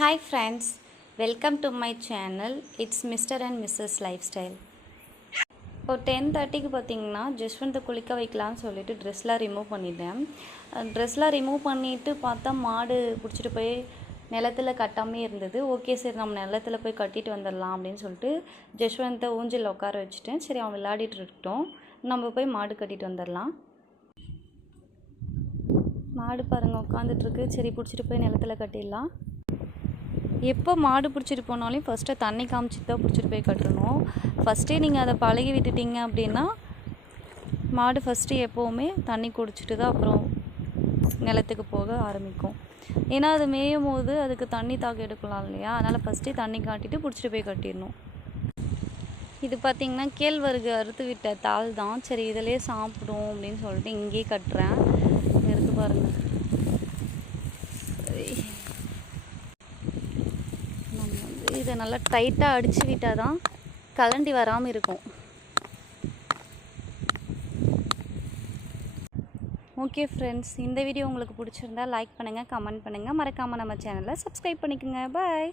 Hi friends, welcome to my channel. It's Mr. and Mrs. Lifestyle. இப்போ 10:30க்கு பார்த்தீங்கன்னா ஜஸ்வந்தை குளிக்க வைக்கலாம்னு சொல்லிட்டு ட்ரெஸ்லாம் ரிமூவ் பண்ணிட்டேன். ட்ரெஸ்லாம் ரிமூவ் பண்ணிவிட்டு பார்த்தா மாடு பிடிச்சிட்டு போய் நிலத்தில் கட்டாமே இருந்தது. ஓகே சரி நம்ம நிலத்தில் போய் கட்டிட்டு வந்துடலாம் அப்படின்னு சொல்லிட்டு ஜஸ்வந்தை ஊஞ்சலில் உட்கார வச்சுட்டேன். சரி அவன் விளையாடிட்டு இருக்கட்டும், நம்ம போய் மாடு கட்டிட்டு வந்துடலாம். மாடு பாருங்கள் உட்காந்துட்ருக்கு. சரி பிடிச்சிட்டு போய் நிலத்தில் கட்டிடலாம். எப்போ மாடு பிடிச்சிட்டு போனாலும் ஃபஸ்ட்டு தண்ணி காமிச்சிட்டு தான் பிடிச்சிட்டு போய் கட்டணும். ஃபஸ்ட்டே நீங்கள் அதை பழகி விட்டுட்டீங்க அப்படின்னா மாடு ஃபஸ்ட்டு எப்போவுமே தண்ணி குடிச்சிட்டு தான் அப்புறம் நிலத்துக்கு போக ஆரம்பிக்கும். ஏன்னா அது மேயும் போது அதுக்கு தண்ணி தாக்கம் எடுக்கலாம் இல்லையா, அதனால் ஃபஸ்ட்டே தண்ணி காட்டிட்டு பிடிச்சிட்டு போய் கட்டிடணும். இது பார்த்திங்கன்னா கேழ்வரகு அறுத்து விட்ட தாள் தான். சரி இதிலே சாப்பிடும் அப்படின்னு சொல்லிட்டு இங்கேயே கட்டுறேன். இருக்கு பாருங்கள். இதை நல்லா டைட்டாக அடித்து விட்டால் தான் கலண்டி வராமல் இருக்கும். ஓகே ஃப்ரெண்ட்ஸ், இந்த வீடியோ உங்களுக்கு பிடிச்சிருந்தா லைக் பண்ணுங்கள், கமெண்ட் பண்ணுங்கள், மறக்காமல் நம்ம சேனலை சப்ஸ்கிரைப் பண்ணிக்கோங்க. பாய்.